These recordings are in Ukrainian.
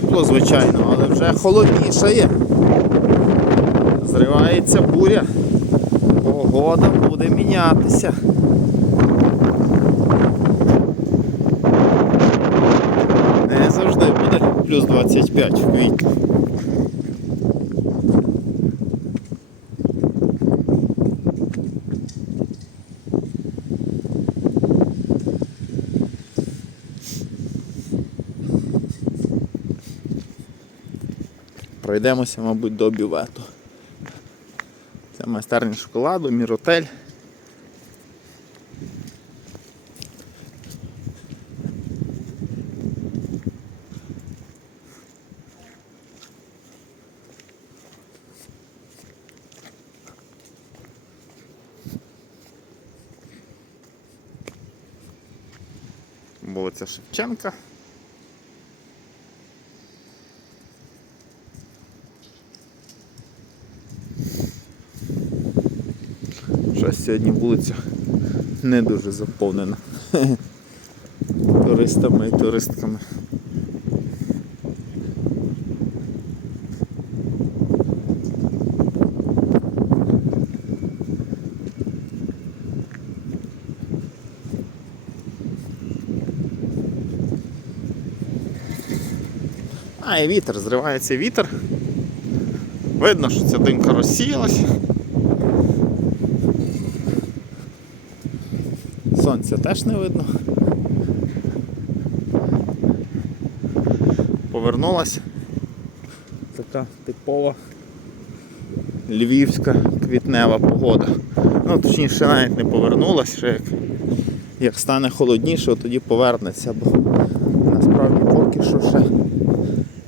тепло, звичайно, але вже холоднішає. Зривається буря. Погода буде мінятися. Не завжди буде плюс 25 в квітні. Пройдемося, мабуть, до бювету. Це майстерня шоколаду, міротель. Вулиця Шевченка. Щось сьогодні вулиця не дуже заповнена туристами і туристками. А, і вітер, зривається вітер. Видно, що ця димка розсіялась. Сонця теж не видно. Повернулась така типова львівська квітнева погода. Ну, точніше, навіть не повернулась, ще як, як стане холодніше, тоді повернеться, бо насправді поки що ще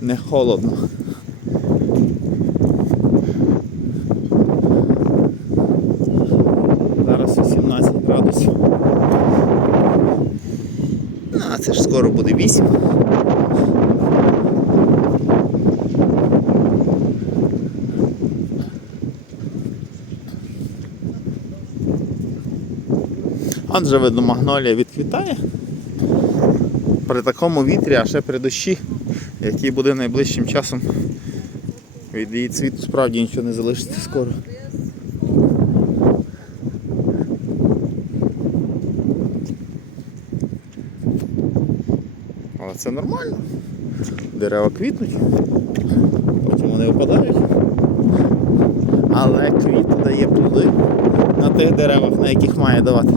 не холодно. Зараз 18 градусів. Ну, а це ж скоро буде 8. Он же видно магнолія відквітає. При такому вітрі, а ще при дощі, який буде найближчим часом, від її цвіту справді нічого не залишиться скоро. Нормально. Дерева квітнуть, потім вони випадають. Але квіт дає плоди на тих деревах, на яких має давати.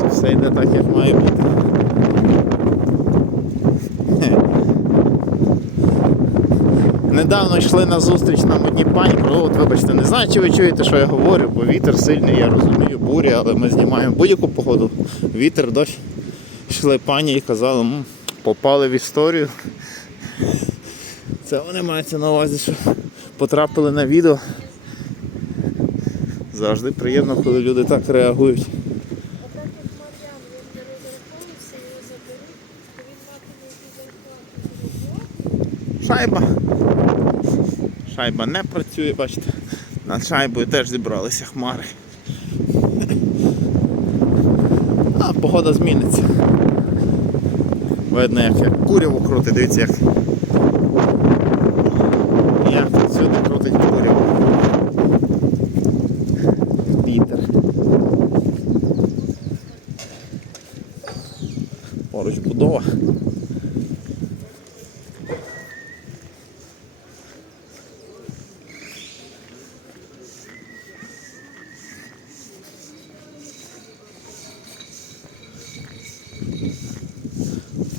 Це все йде так, як має бути. Недавно йшли на зустріч нам одні пані, от вибачте, не знаю, чи ви чуєте, що я говорю, бо вітер сильний, я розумію, буря, але ми знімаємо будь-яку погоду. Вітер, дощ. Йшли пані і казали, «М, попали в історію. Це вони маються на увазі, що потрапили на відео. Завжди приємно, коли люди так реагують. Шайба. Шайба не працює, бачите. Над шайбою теж зібралися хмари. А, погода зміниться. Видно, як, як куряву крути, дивіться. Як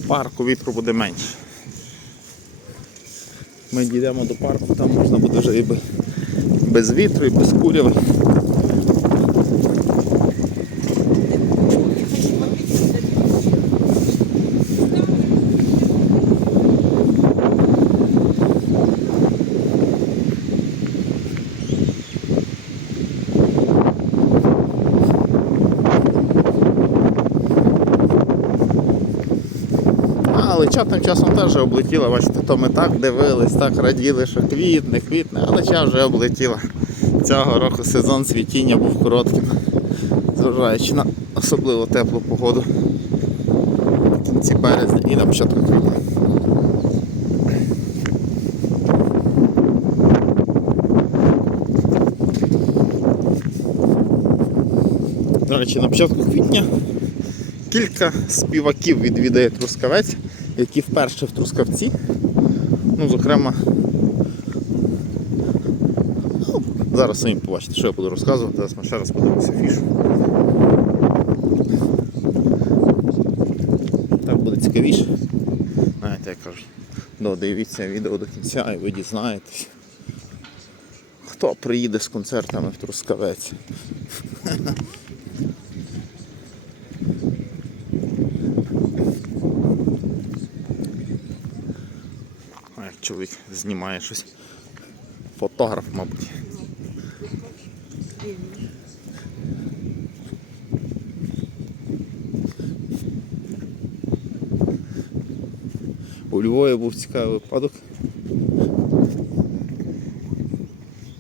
парку вітру буде менше. Ми дійдемо до парку, там можна буде вже і без вітру, і без куряви. А, лича тим часом теж облетіла, бачите, то ми так дивились, так раділи, що квітне, квітне, а лича вже облетіла. Цього року сезон цвітіння був коротким. Зважаючи на особливо теплу погоду в кінці березня і на початку квітня. До речі, на початку квітня кілька співаків відвідає Трускавець, які вперше в Трускавці. Ну, зокрема, ну, зараз самі побачите, що я буду розказувати. Зараз ми ще раз подивимося фішу. Так буде цікавіше. Знаєте, як кажуть, додивіться відео до кінця і ви дізнаєтесь, хто приїде з концертами в Трускавець. Чоловік знімає щось. Фотограф, мабуть. У Львові був цікавий випадок.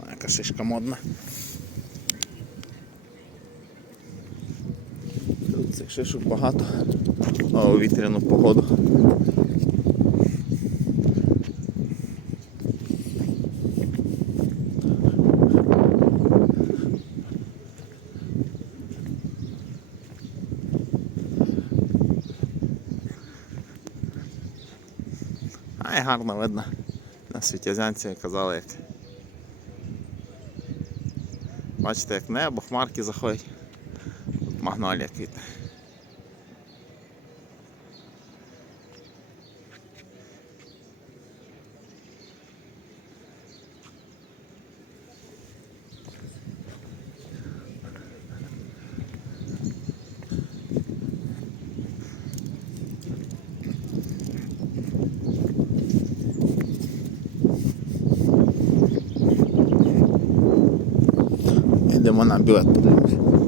Яка шишка модна. Тут цих шишок багато, а у вітряну погоду. Гарно видно на світязянці казали як. Бачите, як небо, хмарки заходять. Тут магнолія квітне. 0.7秒やったと思います。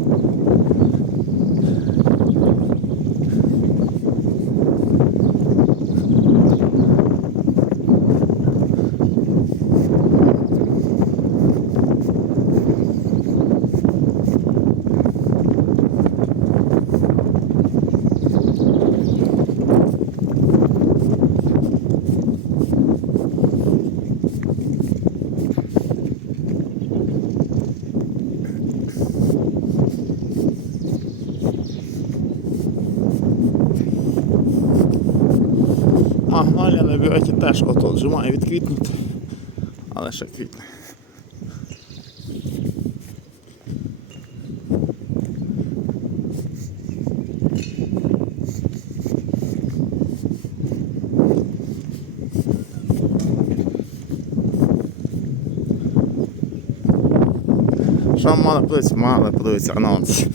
Магнолія на біоті теж от вже має відквітнути, але ще квітне. Що мало подивитися? Мало подивитися анонс.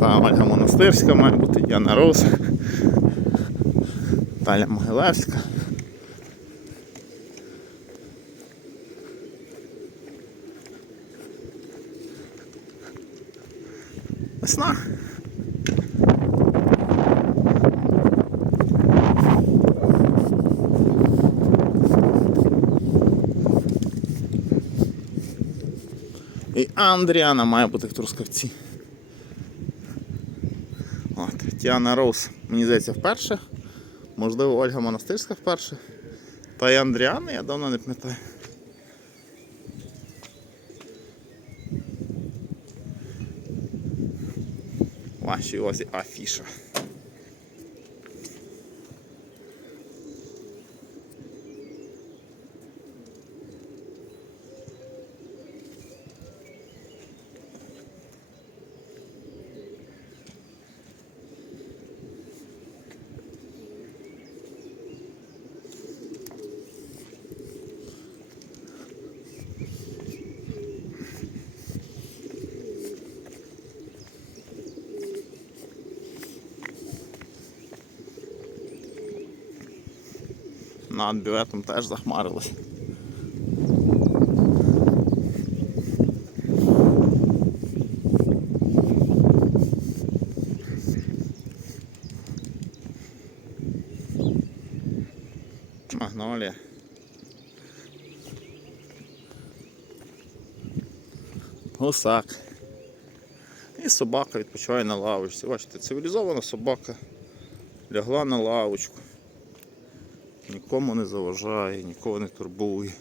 Та Ольга Монастирська має бути Яна Рус. Таля Могилевська. Весна. І Андріана має бути в Трускавці. От, Тіана Роуз, мені здається, вперше. Можливо, Ольга Монастирська вперше. Та й Андріана, я давно не пам'ятаю. Ваші ось афіша. Над бюветом теж захмарилось. Магнолія. Гусак. І собака відпочиває на лавочці. Бачите, цивілізована собака лягла на лавочку. Нікому не заважає, нікого не турбує.